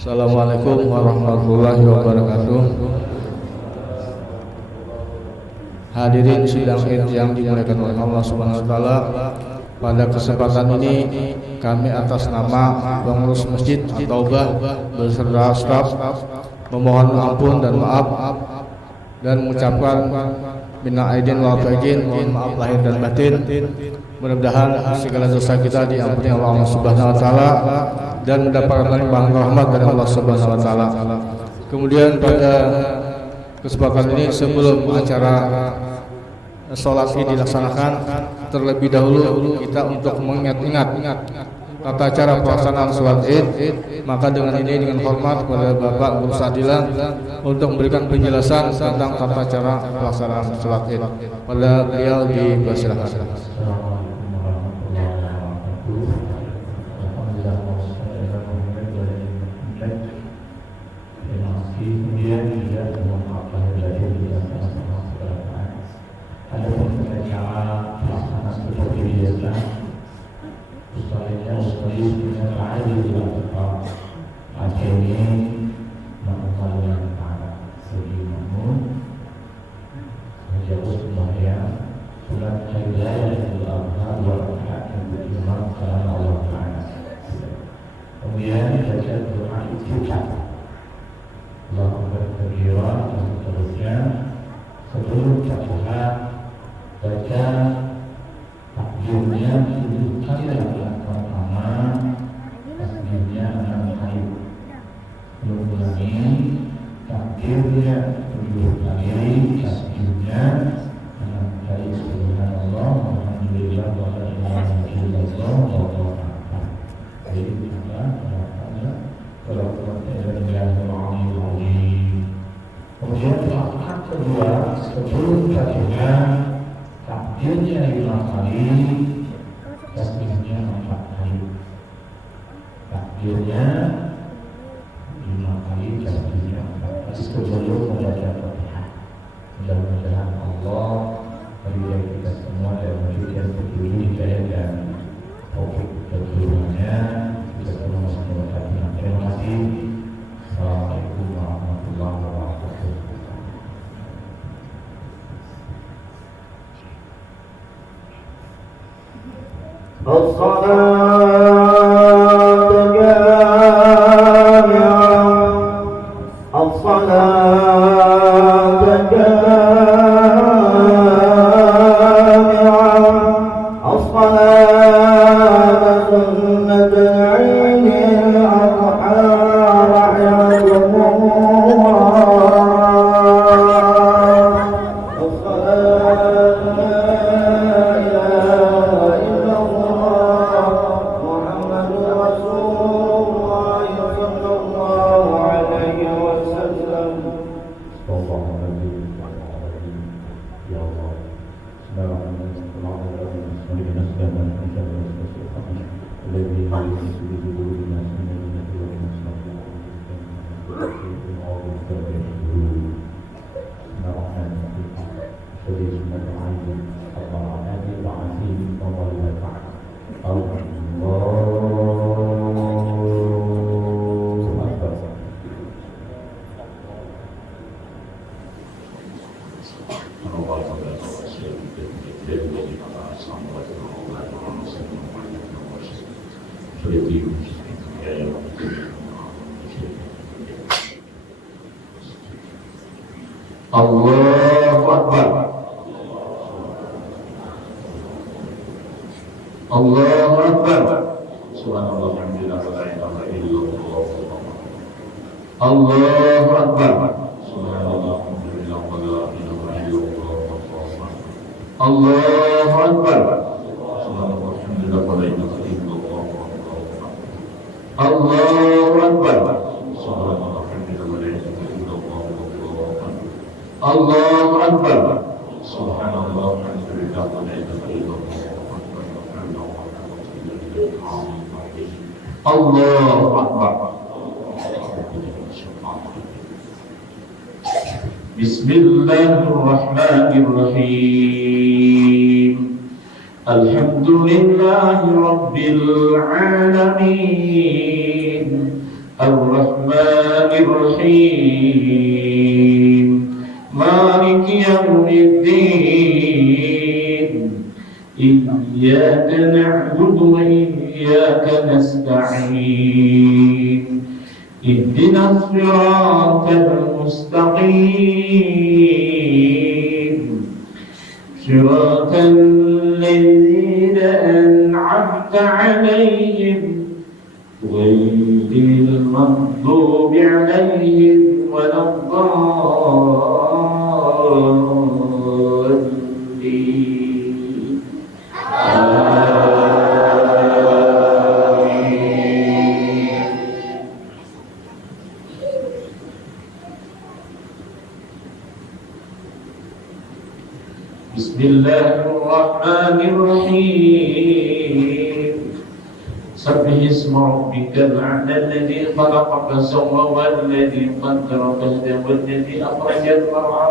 Assalamualaikum warahmatullahi wabarakatuh. Hadirin sidang Id yang dimuliakan oleh Allah Subhanahu wa taala. Pada kesempatan ini kami atas nama pengurus Masjid At-Taubah beserta staf memohon ampun dan maaf dan mengucapkan minal aidin wal faizin, mohon maaf lahir dan batin. Mudah-mudahan segala dosa kita diampuni oleh Allah Subhanahu wa taala dan mendapatkan limpahan rahmat dari Allah Subhanahu wa taala. Kemudian pada kesempatan ini sebelum acara sholat Id dilaksanakan, terlebih dahulu kita untuk mengingat-ingat tata cara pelaksanaan sholat Id. Maka dengan ini, dengan hormat kepada Bapak Guru Sadila untuk memberikan penjelasan tentang tata cara pelaksanaan sholat Id. Pada beliau dipersilakan. Adapun cara pelaksanaan seperti Artinya takdirnya 5 kali, tasbihnya 4 kali. Takdirnya 5 kali, tasbihnya 4 kali sebelum membaca Fatihah. Mudah-mudahan Allah beri kita semua dan memberikan petunjuk hidayah dan taufik keturunannya. Kita semua masuk ke Fatihah. Terima kasih. Assalamualaikum warahmatullahi wabarakatuh. Allahu Akbar. Allahu Akbar. Subhanallah, alhamdulillah, la ilaha illallah. Allahu Akbar. Subhanallah, alhamdulillah, la ilaha illallah. Allahu Akbar. Subhanallah, alhamdulillah, la ilaha illallah. Allahu Akbar. Subhanallah, alhamdulillah, la ilaha illallah. Allahu Akbar. Subhanallah, alhamdulillah, la ilaha illallah. Allahu Akbar. Bismillahirrahmanirrahim. Alhamdulillahi Rabbil Alamin. Ar-Rahmanir-Rahim. Maliki Yawmiddin. Iyyaka na'budu wa iyyaka nasta'in. Ihdinas siratal mustaqim. Siratal ladzina an'amta 'alaihim ghairil maghdubi 'alaihim waladdallin. Bismillahirrahmanirrahim. Sabbih isma rabbikal a'la alladhi khalaqa fasawwa walladhi qaddara fahda walladhi akhrajal mar'a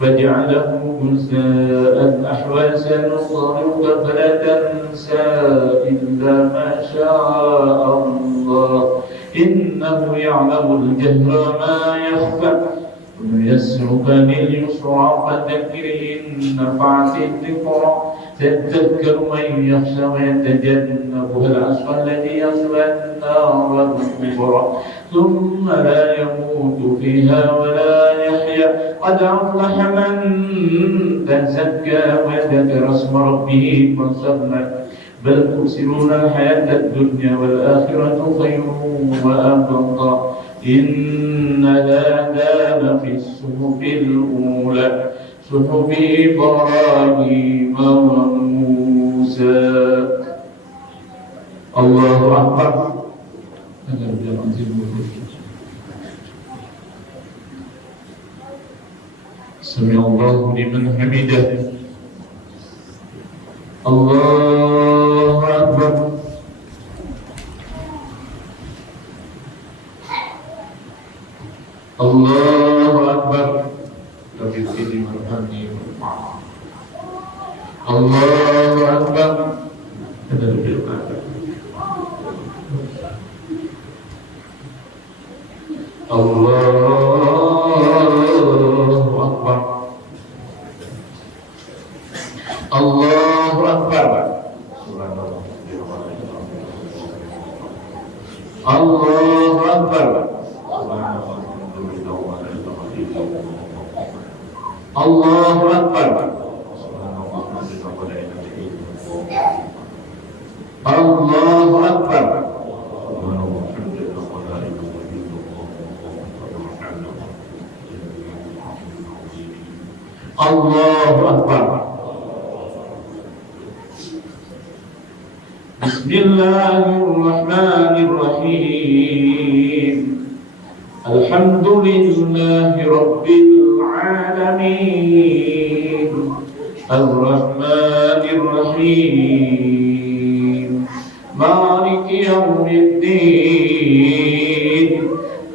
faja'alahu ghuzaa'an ahwa sanudhhiruka fala tansa illa ma sha'a Allah innahu ya'lamul jahra ma yakhfa. ويسرك لليسرى فذكر إن نفعت الذكرى سيذكر من يخشى ويتجنبها الأشقى الذي يصلى النار الكبرى ثم لا يموت فيها ولا يحيا قد أفلح من تزكى وذكر اسم ربه فصلى بل تؤثرون الحياة الدنيا والآخرة خير وأبقى إن هذا لفي الصحف الأولى صحف إبراهيم وموسى. الله أكبر. سمع الله لمن حمده. الله أكبر. الله أكبر. الله أكبر. الله أكبر. الله أكبر. الله أكبر. الله أكبر. الله أكبر. بسم الله الرحمن الرحيم. الحمد لله رب العالمين. الرحمن الرحيم. مالك يوم الدين.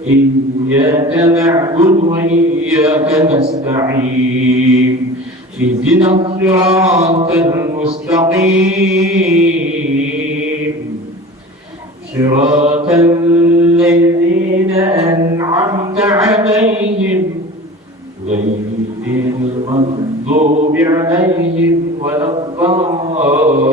إياك نعبد وإياك نستعين. اهدنا الصراط المستقيم. صراط الذين أنعمت عليهم غير المغضوب عليهم ولا الضالين.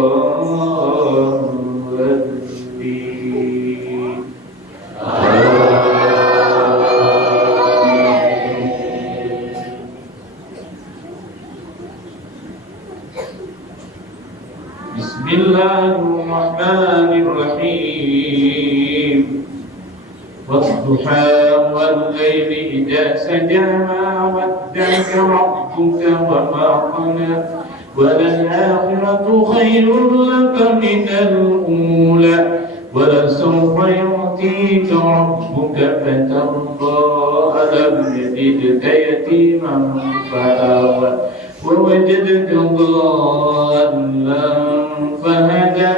بسم الله الرحمن الرحيم. والضحى والليل إذا سجى ما ودعك ربك وما قلى وللآخرة خير لك من الأولى ولسوف يعطيك ربك فترضى ألم يجدك يتيما فآوى ووجدك ضالا فهدى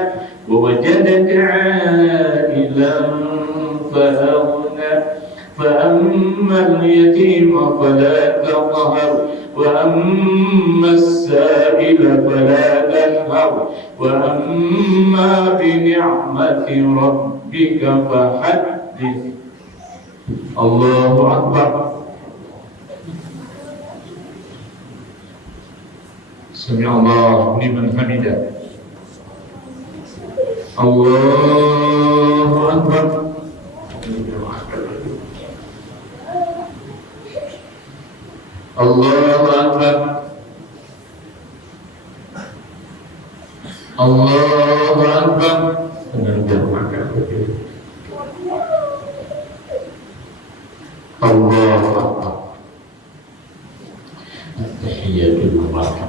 ووجدك عائلا فأغنى فأما اليتيم فلا تقهر وأما السائل فلا تنهر وأما بنعمة ربك فحدث. الله أكبر. سمع الله لمن حمده. الله أكبر. الله أكبر. الله أكبر. الله أكبر. التحيات المباركة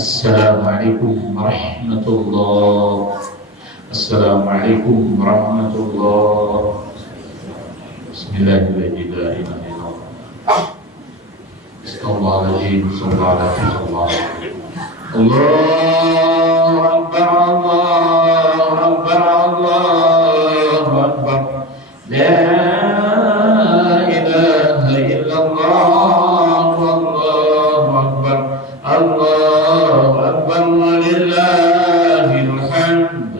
السلام عليكم ورحمة الله Assalamualaikum warahmatullahi. Assalamualaikum warahmatullahi. Bismillahirrahmanirrahim. Bismillahirrahmanirrahim. Bismillahirrahmanirrahim. Allahu Akbar. Allahu Akbar. Allahu Akbar. La ilaha illallah. Allahu Akbar. Allahu Akbar walillahil hamd.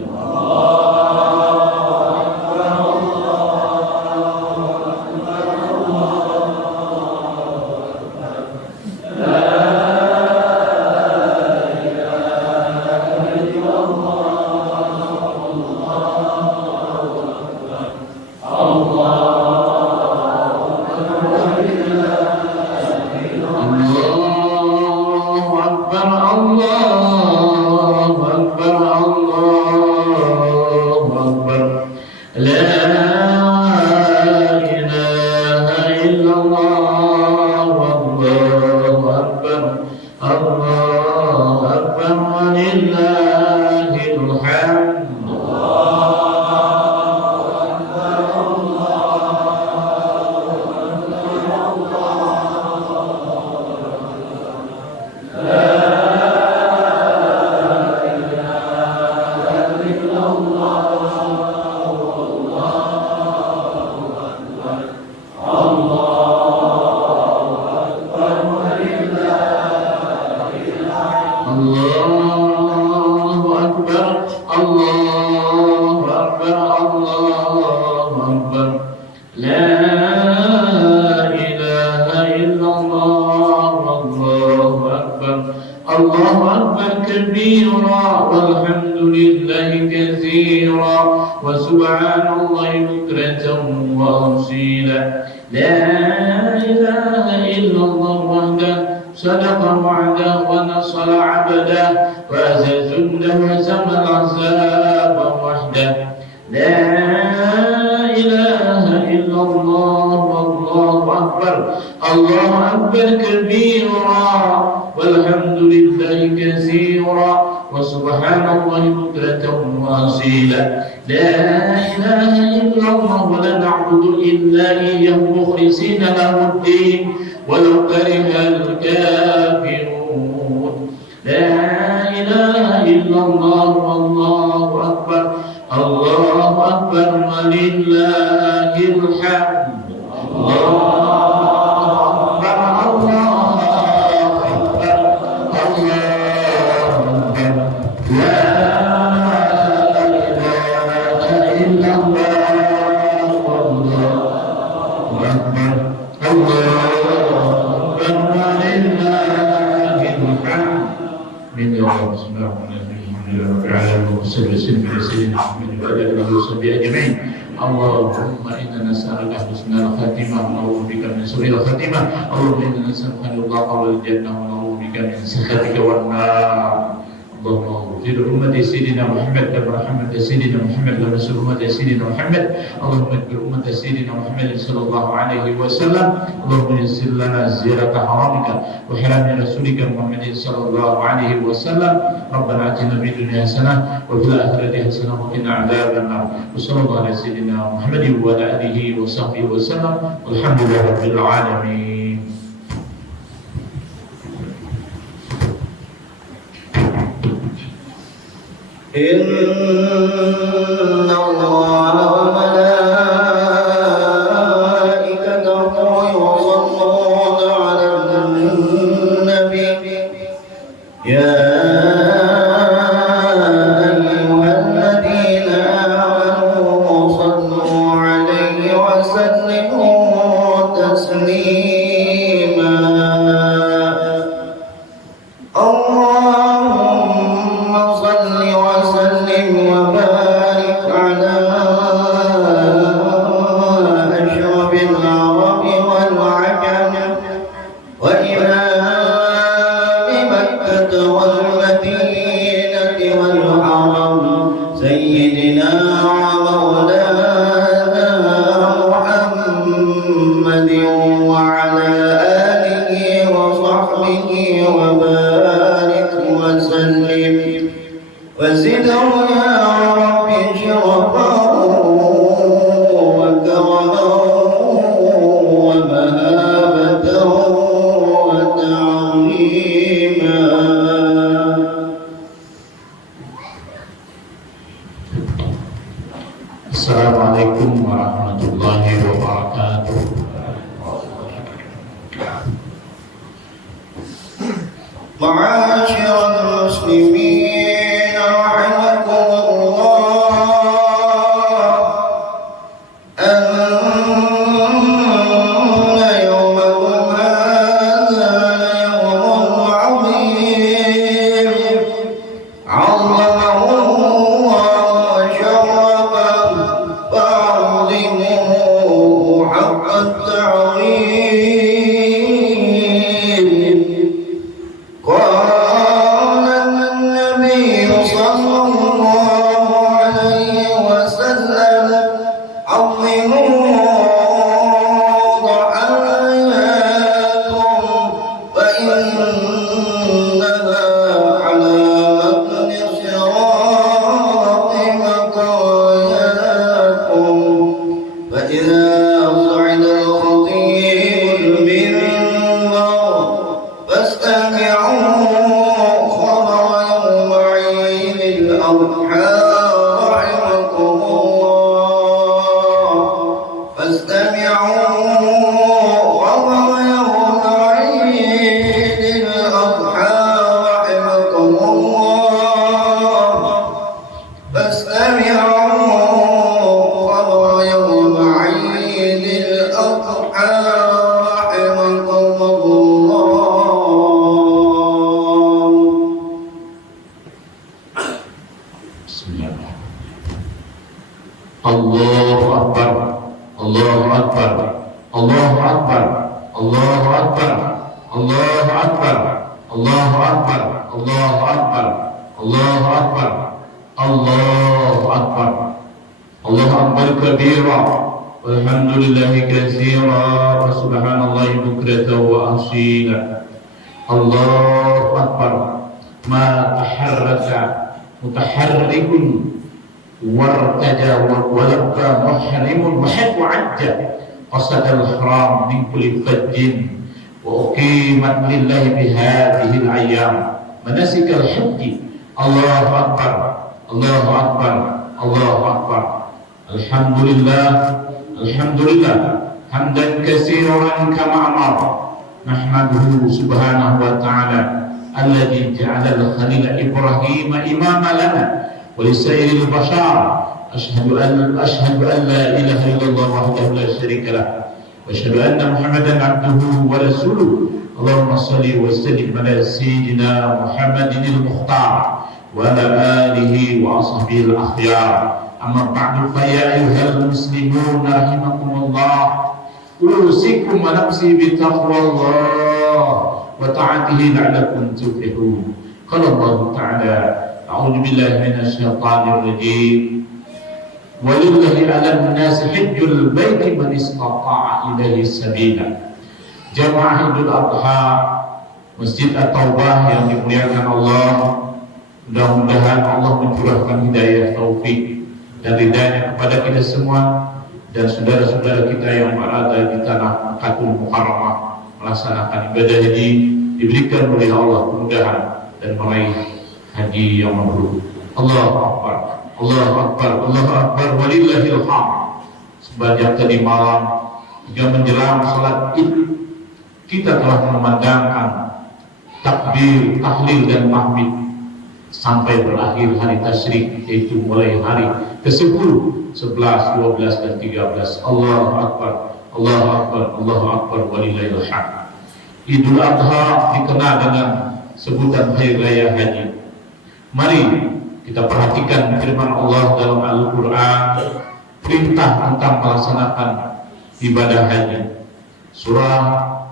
وسبحان الله بكرة وأصيلا لا إله إلا الله وحده صدق وعده ونصر عبده وأزل جنده وهزم الأحزاب وحده لا إله إلا الله والله أكبر الله أكبر كبيرا والحمد لله كثيرا وسبحان الله بكرة وأصيلا لا إله إلا الله ولا نعبد إلا إياه مخلصين له الدين ولو كره الكافرون لا إله إلا الله والله أكبر الله أكبر ولله الحمد اللهم إنا نسألك حسن الخاتمة ونعوذ بك من سوء الخاتمة اللهم إنا نسألك رضاك والجنة ونعوذ بك من سخطك والنار اللهم اغفر أمة سيدنا محمد كما رحمت سيدنا محمد ونصر أمة سيدنا محمد اللهم اغفر أمة سيدنا محمد صلى الله عليه وسلم اللهم يسر لنا زيارة حرامك وحرام رسولك محمد صلى الله عليه وسلم ربنا آتنا في الدنيا حسنة وفي الآخرة حسنة وقنا عذاب النار وصلى الله على سيدنا محمد وعلى آله وصحبه وسلم والحمد لله رب العالمين. إن الله وملائكته يصلون على النبي يا أيها الذين آمنوا صلوا عليه وسلموا تسليما اللهم صل وسلم وبارك على أشرف العرب والعجم وإمام مكة والمدينة والحرم سيدنا ومولانا محمد وعلى آله وصحبه وبارك وسلم وزده يا رب شرفا وكرما ومهابة وتعظيما. Assalamualaikum warahmatullahi wabarakatuh. معاشر المسلمين رحمكم الله أن يومكم هذا يوم عظيم عظمه الله وشرفه فعظموه Bismillah. Allahu Akbar, Allahu Akbar, Allahu Akbar, Allahu Akbar, Allahu Akbar, Allahu Akbar, Allahu Akbar, Allahu Akbar, Allahu Akbar, Allahu Akbar kabira, walhamdulillahi katsira, wa subhanallahi bukratan wa asila. Allahu Akbar. Ma taharraka mutaharrikun wartaja walabba muhrimun wahad wa'ajja qasadal haram min kulli fajjin wa uqimat lillahi bihadhihi al-ayyam manasikal hajji. Allahu Akbar, Allahu Akbar, Allahu Akbar. Alhamdulillah, alhamdulillah hamdan katsiran kama amara nahmaduhu subhanahu wa ta'ala alladhi ja'ala al-khalila Ibrahim imama lana wa li sairil bashar. Ashhadu an la ilaha illallah wahdahu la syarika lah wa ashhadu anna Muhammadan abduhu wa rasuluh. Allahumma shalli wa sallim ala sayyidina Muhammadin al-mukhtar wa ala alihi wa ashabihi al-akhyar. Amma ba'du, fa ya ayyuhal muslimun rahimakumullah, usikum wa nafsi bi taqwallah wa ta'atihi la'allakum tuflihun. Qala Allah ta'ala, a'udzu billahi minasy syaithanir rajim. Walillahi 'alan nasi hajjul baiti man istata'a ilaihi sabila. Jamaah Idul Adha Masjid At-Taubah yang dimuliakan Allah, mudah-mudahan Allah mencurahkan hidayah taufik dan ridhanya kepada kita semua dan saudara-saudara kita yang berada di tanah Mekahul Mukarramah melaksanakan ibadah haji, diberikan oleh Allah kemudahan dan meraih haji yang mabrur. Allahu Akbar, Allahu Akbar, Allahu Akbar, walillahil hamd. Sebanyak tadi malam hingga menjelang salat Id, kita telah memandangkan takbir, tahlil dan tahmid sampai berakhir hari tasyrik, yaitu mulai hari ke-10, 11, 12 dan 13. Allahu Akbar, Allahu Akbar, Allahu Akbar, walillahil hamd. Idul Adha dikenal dengan sebutan hari raya haji. Mari kita perhatikan firman Allah dalam Al-Quran, perintah tentang melaksanakan ibadah haji. Surah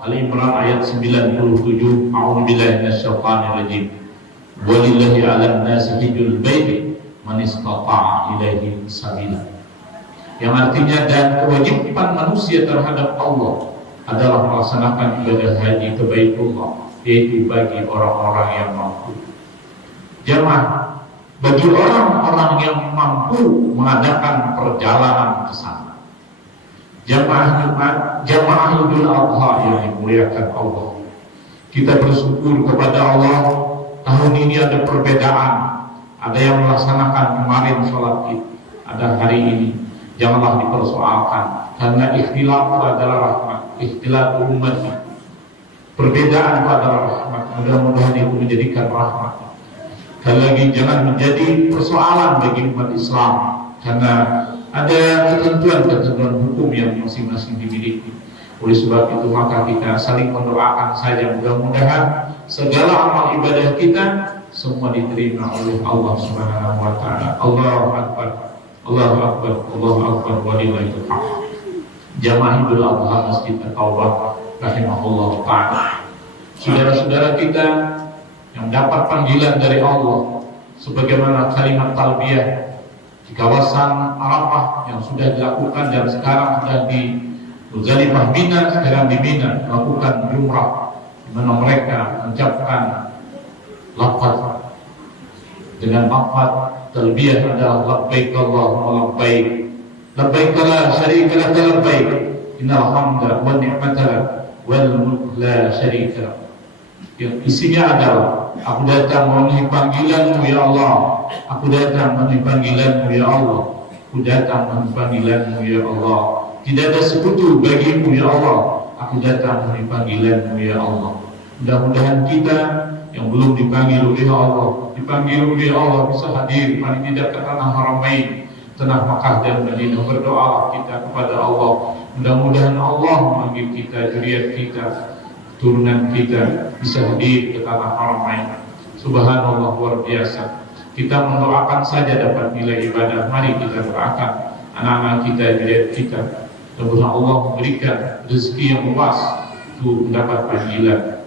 Al-Imran ayat 97. A'udzubillahi minasyaitonir rajim. Walillahi 'alan nasi hajjul baiti man istata'a ilaihi sabila. Yang artinya, dan kewajiban manusia terhadap Allah adalah melaksanakan ibadah haji ke Baitullah, yaitu bagi orang-orang yang mampu. Jamaah, bagi orang-orang yang mampu mengadakan perjalanan ke sana. Jamaah Idul Adha yang dimuliakan Allah, kita bersyukur kepada Allah. Tahun ini ada perbedaan. Ada yang melaksanakan kemarin sholat Id, ada hari ini. Janganlah dipersoalkan, karena ikhtilaf adalah rahmat. Ikhtilaf umat, perbedaan adalah rahmat. Mudah-mudahan itu menjadikan rahmat. Sekali lagi, jangan menjadi persoalan bagi umat Islam, karena ada ketentuan-ketentuan hukum yang masing-masing dimiliki. Oleh sebab itu, maka kita saling mendoakan saja, mudah-mudahan segala amal ibadah kita semua diterima oleh Allah Subhanahu wa ta'ala. Allahu Akbar, Allahu Akbar, Allahu Akbar, walillahil hamd. Jamaah Idul Adha Masjid At-Taubah rahimahullah ta'ala, saudara-saudara kita yang dapat panggilan dari Allah sebagaimana kalimat talbiyah di kawasan Arafah yang sudah dilakukan dan sekarang sudah di Muzdalifah Mina, sekarang di Mina melakukan umrah, di mana mereka mengucapkan lafaz dengan lafaz talbiyah adalah labbaik Allahumma labbaik, labbaik la syarika lak labbaik, innal hamda wan ni'mata lak wal mulk la syarika lak. Yang isinya adalah, aku datang memenuhi panggilanmu ya Allah, aku datang memenuhi panggilanmu ya Allah, aku datang memenuhi panggilanmu ya Allah, tidak ada sekutu bagimu ya Allah, aku datang memenuhi panggilanmu ya Allah. Mudah-mudahan kita yang belum dipanggil oleh Allah, dipanggil oleh Allah, bisa hadir paling tidak ke tanah Haramain, tanah Makkah dan Madinah. Berdoa kita kepada Allah, mudah-mudahan Allah memanggil kita, zuriat kita, turunan kita bisa hadir ke tanah Haramain. Subhanallah, luar biasa. Kita mendoakan saja dapat nilai ibadah. Mari kita doakan anak-anak kita, diri kita. Semoga Allah memberikan rezeki yang luas untuk mendapat panggilan.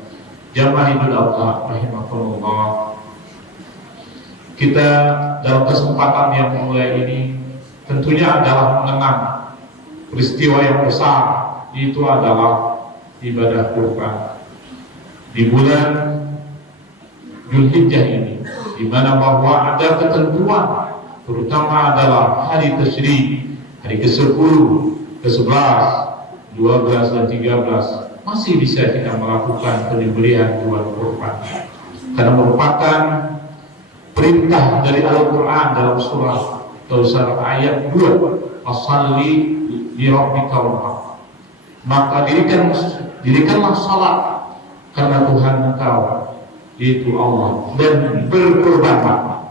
Jamaah Idul Adha rahimahullah. Kita dalam kesempatan yang mulai ini tentunya adalah mengenang peristiwa yang besar, itu adalah ibadah Quran di bulan Dzulhijjah ini, di mana bahwa ada ketentuan, terutama adalah hari tasyrik, hari ke-10, ke-11, 12 dan 13 masih bisa kita melakukan penyembelihan hewan kurban karena merupakan perintah dari Al-Quran dalam surah Tausar ayat 2, Wasalli li rabbika wanhar, maka dirikanlah salat karena Tuhan engkau yaitu Allah, dan berkurbanlah.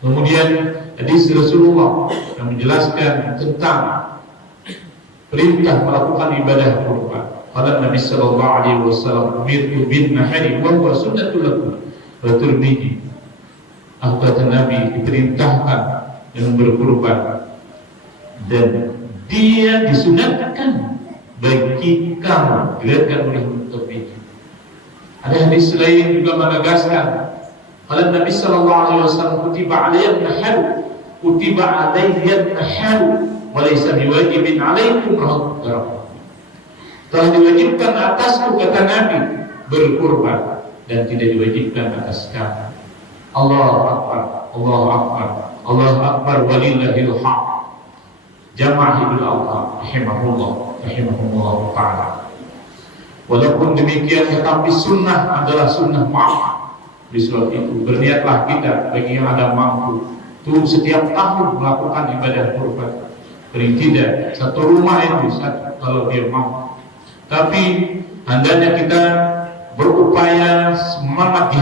Kemudian hadis Rasulullah yang menjelaskan tentang perintah melakukan ibadah kurban. Qala Nabi sallallahu alaihi wasallam, "Umirtu bin nahari wa huwa sunnatul lakum." Wa Tirmidzi. Kata Nabi, diperintahkan yang berkurban dan dia disunatkan bagi kamu, dilihatkan oleh Tirmidzi. Ada hadis lain juga menegaskan, qala Nabi sallallahu alaihi wasallam, "Kutiba alayyan nahar, kutiba alayyan nahar, wa laysa biwajibin alaikum." Telah diwajibkan atasku, kata Nabi, berkurban, dan tidak diwajibkan atas kamu. Allahu Akbar, Allahu Akbar, Allahu Akbar, walillahil hamd. Jamaah Idul Adha rahimahullah ta'ala. Walaupun demikian, tetapi sunnah adalah sunnah muakkad. Di surat itu berniatlah kita bagi yang ada mampu untuk setiap tahun melakukan ibadah kurban. Paling tidak satu rumah itu satu, kalau dia mampu. Tapi hendaknya kita berupaya semangat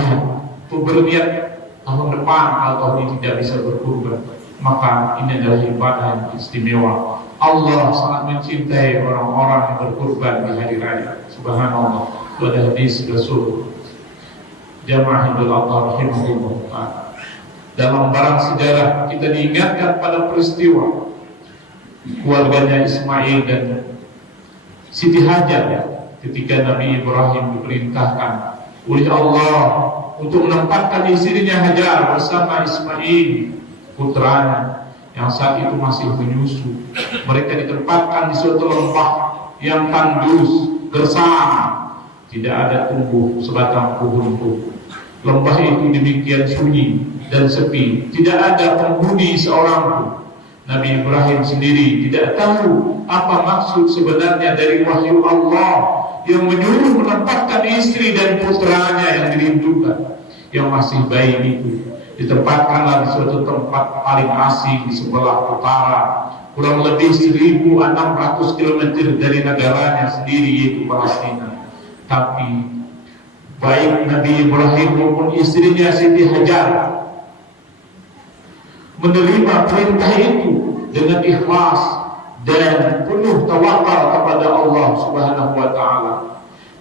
untuk berniat tahun depan kalau tahun ini tidak bisa berkurban, maka ini adalah ibadah yang istimewa. Allah sangat mencintai orang-orang yang berkurban di hari raya. Subhanallah. Itu ada hadis Rasul. Jamaah Idul Adha rahimahullah. Dalam barang sejarah kita diingatkan pada peristiwa keluarganya Ismail dan Siti Hajar ketika Nabi Ibrahim diperintahkan oleh Allah untuk menempatkan istrinya Hajar bersama Ismail putranya yang saat itu masih menyusu. Mereka ditempatkan di suatu lembah yang tandus, gersang, tidak ada tumbuh sebatang pohon pun. Lembah itu demikian sunyi dan sepi, tidak ada penghuni seorang pun. Nabi Ibrahim sendiri tidak tahu apa maksud sebenarnya dari wahyu Allah yang menyuruh menempatkan istri dan putranya yang dirindukan, yang masih bayi itu, ditempatkanlah di suatu tempat paling asing di sebelah utara, kurang lebih 1.600 km dari negaranya sendiri, yaitu Palestina. Tapi baik Nabi Ibrahim maupun istrinya Siti Hajar menerima perintah itu dengan ikhlas dan penuh tawakal kepada Allah Subhanahu wa taala,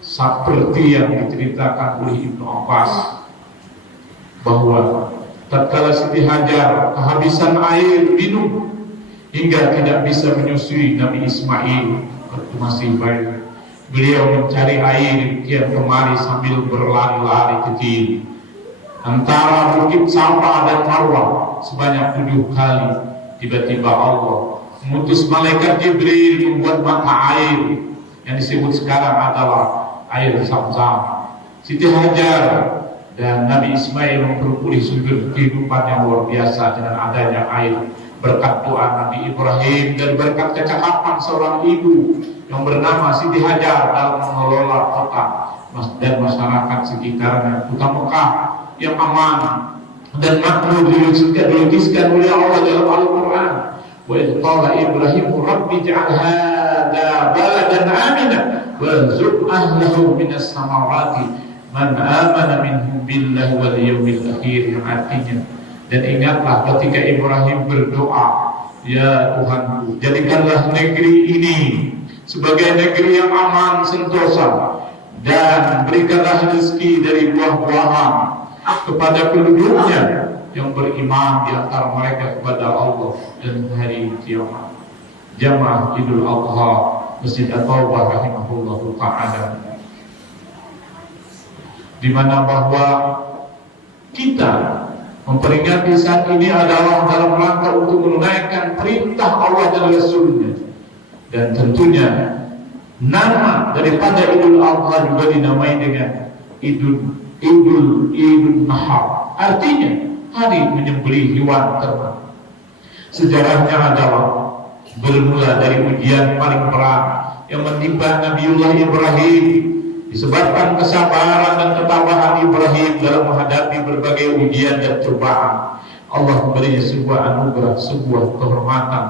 seperti yang diceritakan oleh Ibnu Abbas bahwa tatkala Siti Hajar kehabisan air minum hingga tidak bisa menyusui Nabi Ismail waktu masih bayi, beliau mencari air kian kemari sambil berlari-lari kecil antara bukit Safa dan Marwah sebanyak 7 kali. Tiba-tiba Allah mengutus malaikat Jibril membuat mata air yang disebut sekarang adalah air Zam-Zam. Siti Hajar dan Nabi Ismail memperoleh sumber kehidupan yang luar biasa dengan adanya air, berkat doa Nabi Ibrahim dan berkat kecakapan seorang ibu yang bernama Siti Hajar dalam mengelola kota dan masyarakat sekitarnya, kota Mekah yang aman dan makmur dilukiskan oleh Allah dalam Al-Quran. Wa idh qala Ibrahim rabbi ij'al hadha baladan amina warzuq ahlahu minas samawati man amana minhum billahi wal yawmil akhir, yang artinya, dan ingatlah ketika Ibrahim berdoa, ya Tuhanku, jadikanlah negeri ini sebagai negeri yang aman sentosa, dan berikanlah rezeki dari buah-buahan kepada penduduknya yang beriman di antara mereka kepada Allah dan hari kiamat. Jamaah Idul Adha Masjid At-Taubah rahimahullahu ta'ala, di mana bahwa kita memperingati saat ini adalah dalam rangka untuk menunaikan perintah Allah dan Rasul-Nya. Dan tentunya nama daripada Idul Adha juga dinamai dengan Idul Nahar, artinya hari menyembelih hewan ternak. Sejarahnya adalah bermula dari ujian paling berat yang menimpa Nabiullah Ibrahim. Disebabkan kesabaran dan ketabahan Ibrahim dalam menghadapi berbagai ujian dan cobaan, Allah memberinya sebuah anugerah, sebuah kehormatan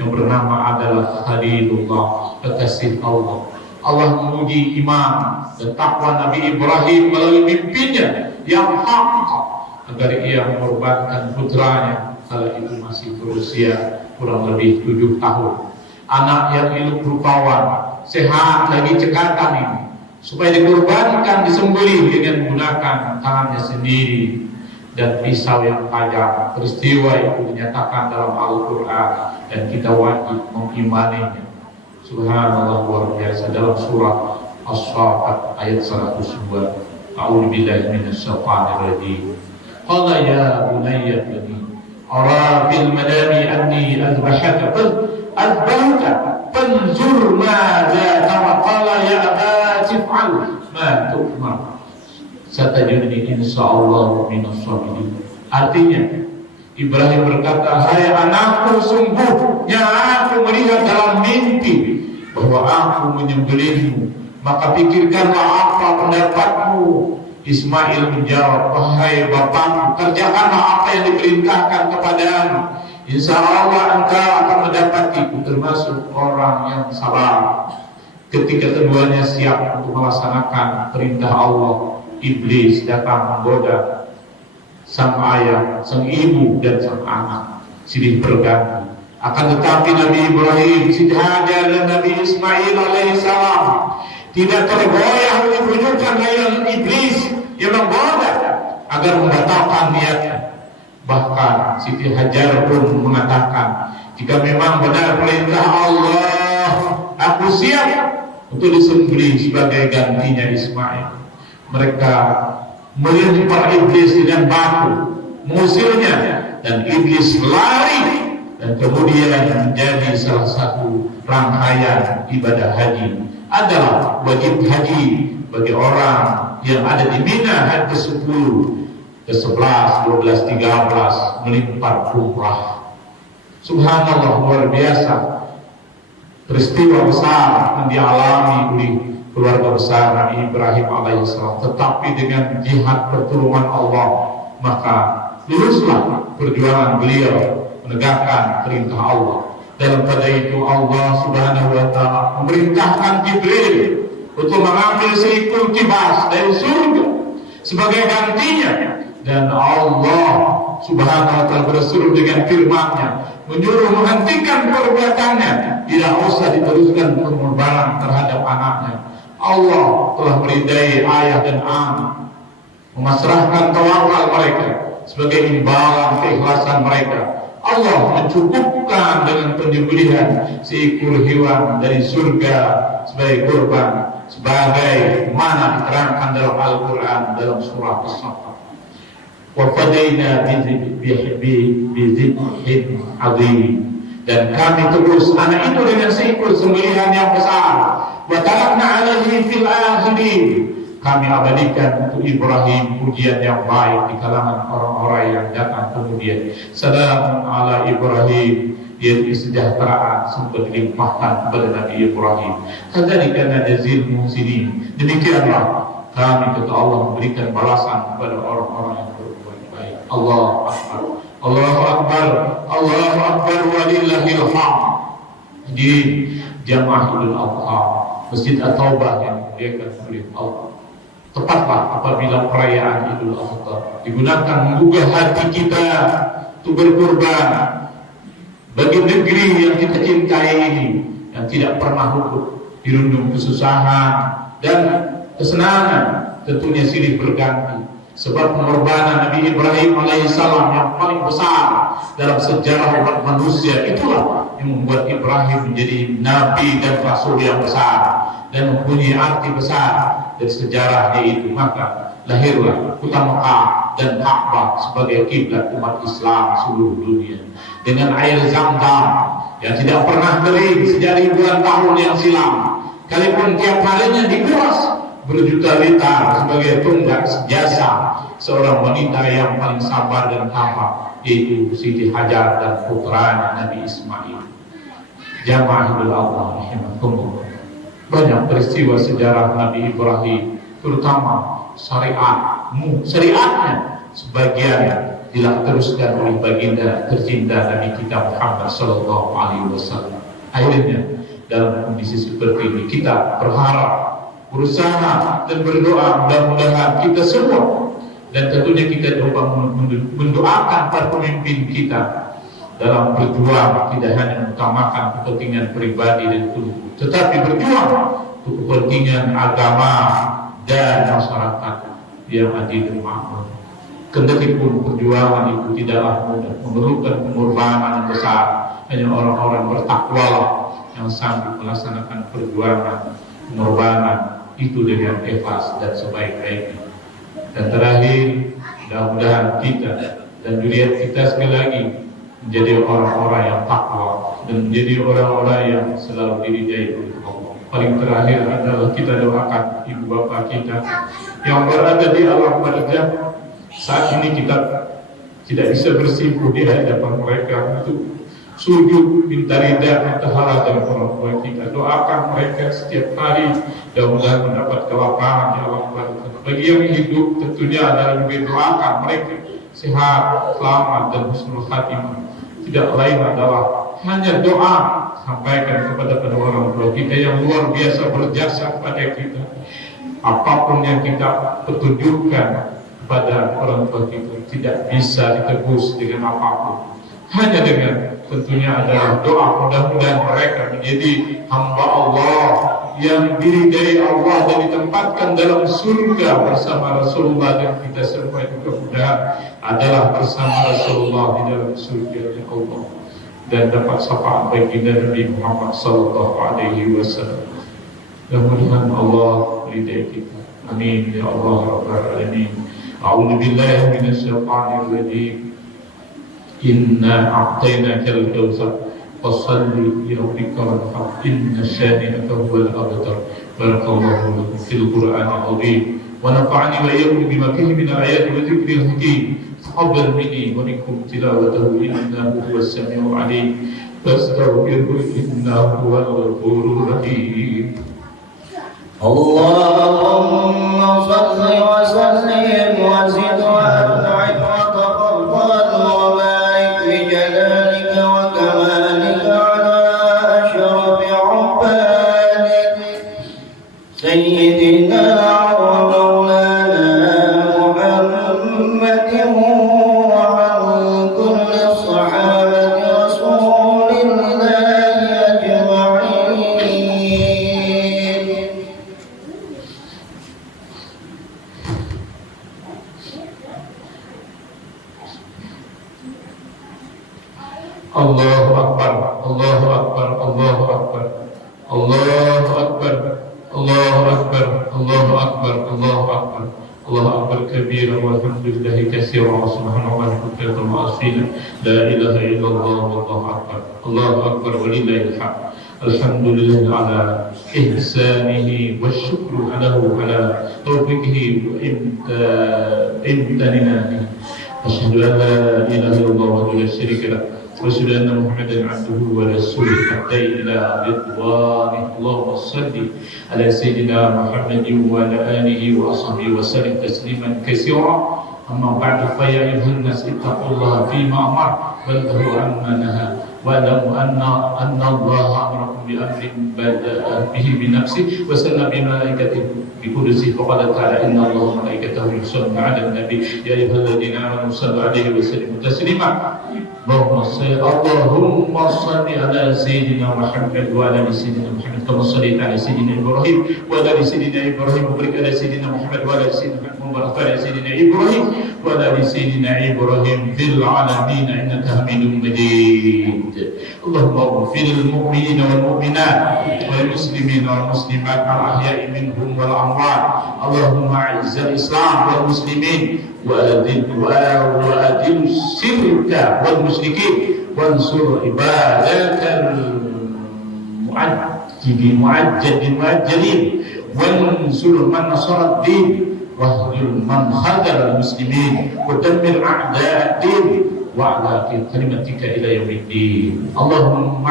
yang bernama adalah Khalilullah, kekasih Allah. Allah menguji iman dan takwa Nabi Ibrahim melalui mimpinya yang hak, agar ia mengorbankan putranya kala itu masih berusia kurang lebih 7 tahun. Anak yang ilmu rupawan, sehat lagi cekatan ini, supaya dikorbankan, disembelih dengan menggunakan tangannya sendiri dan pisau yang tajam. Peristiwa itu dinyatakan dalam Al-Quran dan kita wajib mengimaninya. Subhanallah, luar biasa. Dalam surah As-Saffat ayat 102, A'udzubillahi minasyaitonir rajim. Qala ya bunayya inni ara fil manami anni azbahaka fanzur madza tara. Qala ya abati if'al ma tu'mar satajidni insyaallah minas sabirin. Artinya Ibrahim berkata, hai anakku, sungguhnya aku melihat dalam mimpi bahwa aku menyembelihmu, maka pikirkanlah apa pendapatmu. Ismail menjawab, wahai bapakku, kerjakanlah apa yang diperintahkan kepadamu. Insya Allah engkau akan mendapatiku termasuk orang yang sabar. Ketika keduanya siap untuk melaksanakan perintah Allah, iblis datang menggoda sang ayah, sang ibu, dan sang anak. Silih berganti. Akan tetapi Nabi Ibrahim, Siti Hajar, dan Nabi Ismail alaihissalam tidak tergoyah oleh bujukan hayal iblis yang menggoda agar membatalkan niatnya. Bahkan Siti Hajar pun mengatakan, jika memang benar perintah Allah, aku siap untuk disembelih sebagai gantinya Ismail. Mereka melempar iblis dengan batu, mengusirnya, dan iblis lari. Dan kemudian menjadi salah satu rangkaian ibadah haji adalah wajib haji bagi orang yang ada di Mina hari ke-10, ke-11, 12, 13 melempar umrah. Subhanallah, luar biasa peristiwa besar yang dialami oleh keluarga besar Nabi Ibrahim alaihissalam. Tetapi dengan jihad pertolongan Allah, maka luruslah perjuangan beliau menegakkan perintah Allah. Dalam pada itu Allah subhanahu wa ta'ala memerintahkan Jibril untuk mengambil seekor kibas dari surga sebagai gantinya. Dan Allah subhanahu wa ta'ala bersuruh dengan firman-Nya, menyuruh menghentikan perbuatannya, tidak usah diteruskan pengorbanan terhadap anaknya. Allah telah meridai ayah dan anak, memasrahkan tawakal mereka sebagai imbalan keikhlasan mereka. Allah mencukupkan dengan penyembelihan seekor hewan dari surga sebagai kurban, sebagai mana diterangkan dalam Al-Quran dalam surah As-Saffat. Wa fadaina bizibhin azim, dan kami tebus anak itu dengan seekor sembelihan yang besar. Wa tarakna alaihi fil akhirin, kami abadikan untuk Ibrahim pujian yang baik di kalangan orang-orang yang datang kemudian. Salamun ala Ibrahim, yaitu kesejahteraan sempat dilimpahkan kepada Nabi Ibrahim. Kadzalika najzil muhsinin, demikianlah kami, kata Allah, memberikan balasan kepada orang-orang yang berbuat baik. Allahu Akbar, Allahu Akbar, Allahu Akbar, walillahil hamd. Di jamaah Idul Adha Masjid At-Taubah yang dimuliakan oleh Allah, tepatlah apabila perayaan Idul Adha digunakan menggugah hati kita untuk berkorban bagi negeri yang kita cintai ini, yang tidak pernah luput dirundung kesusahan dan kesenangan. Tentunya silih berganti. Sebab pengorbanan Nabi Ibrahim alaihissalam yang paling besar dalam sejarah umat manusia itulah yang membuat Ibrahim menjadi nabi dan rasul yang besar dan mempunyai arti besar dari sejarahnya itu. Maka lahirlah kota Mekah dan Ka'bah sebagai kiblat umat Islam seluruh dunia dengan air Zam-Zam yang tidak pernah kering sejak ribuan tahun yang silam. Kalaupun tiap harinya dikuras berjuta liter sebagai tunggak jasa seorang wanita yang paling sabar dan tabah, yaitu Siti Hajar dan putranya Nabi Ismail. Jamaahul Allah rahimakumullah. Banyak peristiwa sejarah Nabi Ibrahim, terutama syariatnya sebagian telah teruskan oleh baginda tercinta Nabi kita Muhammad sallallahu alaihi wasallam. Akhirnya dalam kondisi seperti ini kita berharap, berusaha dan berdoa mudah-mudahan kita semua dan tentunya kita mendoakan para pemimpin kita dalam berjuang tidak hanya mengutamakan kepentingan pribadi dan tubuh, tetapi berjuang untuk kepentingan agama dan masyarakat yang adil dan makmur. Kendati pun perjuangan itu tidaklah mudah, memerlukan pengorbanan yang besar. Hanya orang-orang bertakwa yang sanggup melaksanakan perjuangan pengorbanan itu dengan ikhlas dan sebaik-baiknya. Dan terakhir, mudah-mudahan kita dan zuriat kita sekali lagi menjadi orang-orang yang takwa dan menjadi orang-orang yang selalu diridai oleh Allah. Paling terakhir adalah kita doakan ibu bapa kita yang berada di alam barzakh. Saat ini kita tidak bisa bersimpuh di hadapan mereka untuk sujud minta ridha minta hala dari orang tua kita. Doakan mereka setiap hari mudah-mudahan mendapat kelapangan di alam barzakh. Bagi yang hidup tentunya adalah lebih doakan mereka sehat, selamat dan husnul khatimah. Tidak lain adalah hanya doa sampaikan kepada kedua orang tua kita yang luar biasa berjasa kepada kita. Apapun yang kita petunjukkan pada orang tua kita tidak bisa ditebus dengan apapun, hanya dengan tentunya adalah doa. Mudah-mudahan mereka menjadi hamba Allah yang diridai Allah dan ditempatkan dalam surga bersama Rasulullah, dan kita semua itu kemudahan adalah bersama Rasulullah di dalam surga Allah dan dapat syafaat baginda Nabi Muhammad sallallahu alaihi wasallam. Mudah-mudahan Allah ridai kita. Amin ya Allah rabbal alamin. A'udzu billahi minasyaitonir rajim. Inna a'tainakal kautsar fasalli li rabbika wanhar inna syani'aka huwal abtar. Barakallahu lakum fil Qur'anil azim wa nafa'ani wa iyyakum bima fihi min ayati wa dzikril hakim. Taqabbal minni wa minkum tilawatahu innahu huwas samiul alim. Fastaghfirhu innahu huwal ghafurur rahim. Allahumma salli wa sallim wa zid wa an'im wa taqabbal wa barik bi jalalika wa kamalika ala ashrafi ubadik sayyidina wa maulana Muhammadin wa an kulli sahabati rasulillahi ajma'in. Allahu Akbar, Allahu Akbar, Allahu Akbar, Allahu Akbar, Allahu Akbar, Allahu Akbar, Allahu Akbar, Allahu Akbar kabira walhamdulillahi katsiran wa subhanallahi bukratan wa asila. La ilaha illallah wallahu akbar. Allahu akbar walillahil hamd. Alhamdulillah ala ihsanihi wa syukru alahu ala taufiqihi wa imtananihi. Asyhadu an la ilaha illallah wa la syarika lahu وأشهد أن محمدا عبده ورسوله حتى إلى رضوانه. اللهم صل على سيدنا محمد وعلى آله وصحبه وسلم تسليما كثيرا. أما بعد فيا أيها الناس اتقوا الله فيما أمر وانتهوا عما نهى واعلموا أن الله أمركم بأمر بدأ به بنفسه وسلم بملائكته بقدسه فقال تعالى إن الله وملائكته يصلون على النبي يا أيها الذين آمنوا صلوا عليه وسلموا تسليما. اللهم صل على سيدنا محمد وعلى ال سيدنا محمد كما صليت على سيدنا ابراهيم وعلى ال سيدنا ابراهيم وبارك على سيدنا محمد وعلى ال سيدنا محمد وبارك على سيدنا ابراهيم وعلى ال سيدنا ابراهيم في العالمين انك حميد مجيد. اللهم اغفر للمؤمنين والمؤمنات والمسلمين والمسلمات الاحياء منهم والاموات. اللهم اعز الاسلام والمسلمين وأذل الشرك والمشركين وانصر عبادك المعجلين وانصر من نصر الدين واهزم من خذل المسلمين ودمر أعداء الدين وأعلى كلمتك إلى يوم الدين. اللهم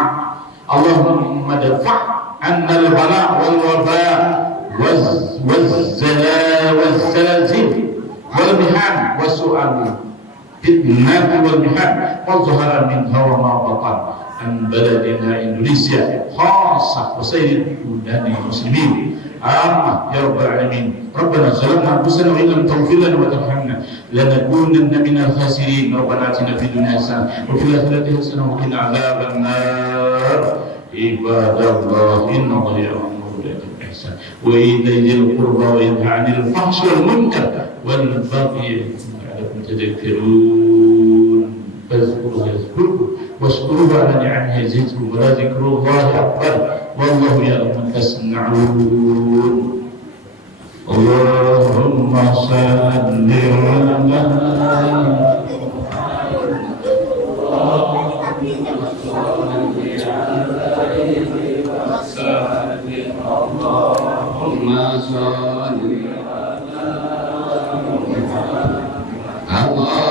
ادفع عنا البلاء والوباء والزلازل والمحن وسؤال الفتنة والمحن والظهر منها وما بطن عن بلدنا إندونيسيا خاصة وسائر بلدان المسلمين عامة يا رب العالمين. ربنا ظلمنا أنفسنا وإن لم تغفر لنا وترحمنا لنكونن من الخاسرين. ربنا آتنا في الدنيا حسنة وفي الآخرة حسنة وقنا عذاب النار. عباد الله إن الله يأمر بالعدل والإحسان وإيتاء ذي القربى وينهى عن الفحشاء والمنكر والبغي لعلكم تذكرون فاذكروه يذكركم واشكروه على نعمه يزدكم ولذكر الله أكبر والله يعلم ما تصنعون. اللهم صل اللهم صل عليه وسلم. اللهم صل على محمد.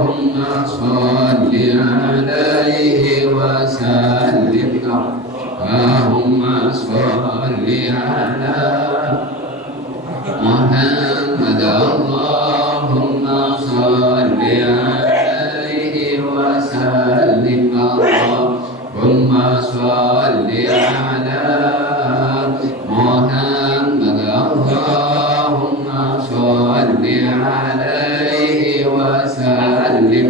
اللهم صل عليه وسلم. اللهم صل على محمد. اللهم صل عليه وسلم. اللهم صل على محمد. اللهم صل عليه وسلم.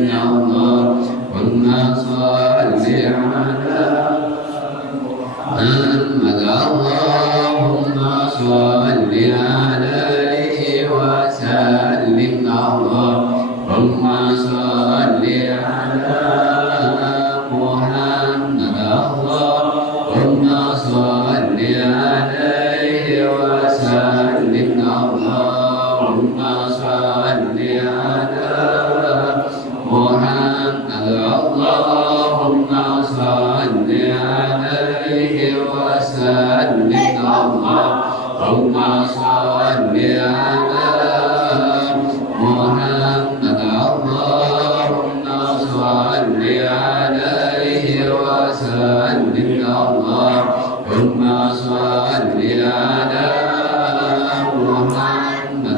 اللهم صل على محمد. اللهم صل عليه وسلم. اللهم صل على محمد. اللهم صل عليه وسلم. اللهم صل على محمد. اللهم صل عليه وسلم. اللهم صل على محمد.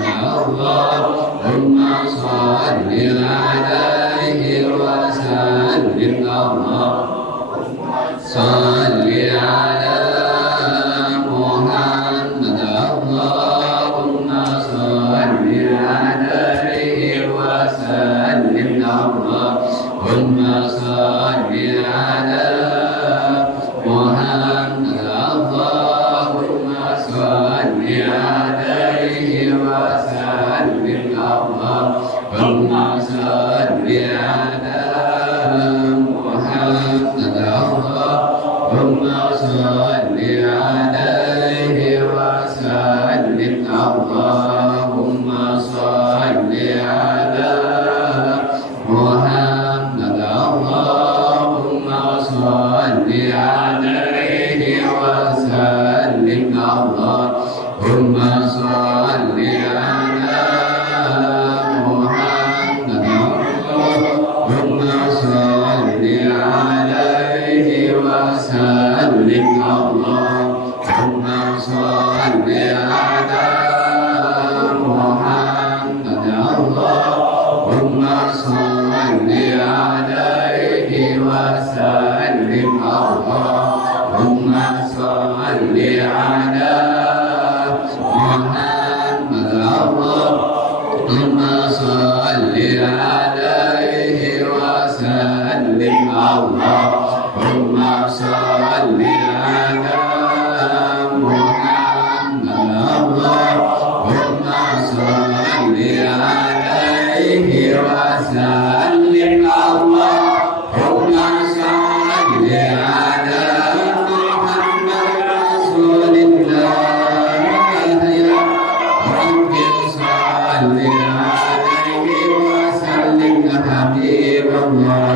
اللهم صل عليه وسلم. صل على محمد. اللهم صل عليه وسلم. اللهم صل على محمد. اللهم صل عليه وسلم. اللهم صل على محمد. اللهم صل عليه وسلم. اللهم صل على محمد. اللهم صل عليه وسلم. اللهم صل على محمد. اللهم صل عليه وسلم. اللهم صل على محمد. اللهم صل عليه وسلم. اللهم صل على محمد. اللهم صل عليه وسلم. اللهم صل على محمد اللهم صل عليه وسلم اللهم صل على محمد رسول الله يا رب صل عليه وسلم حبيب الله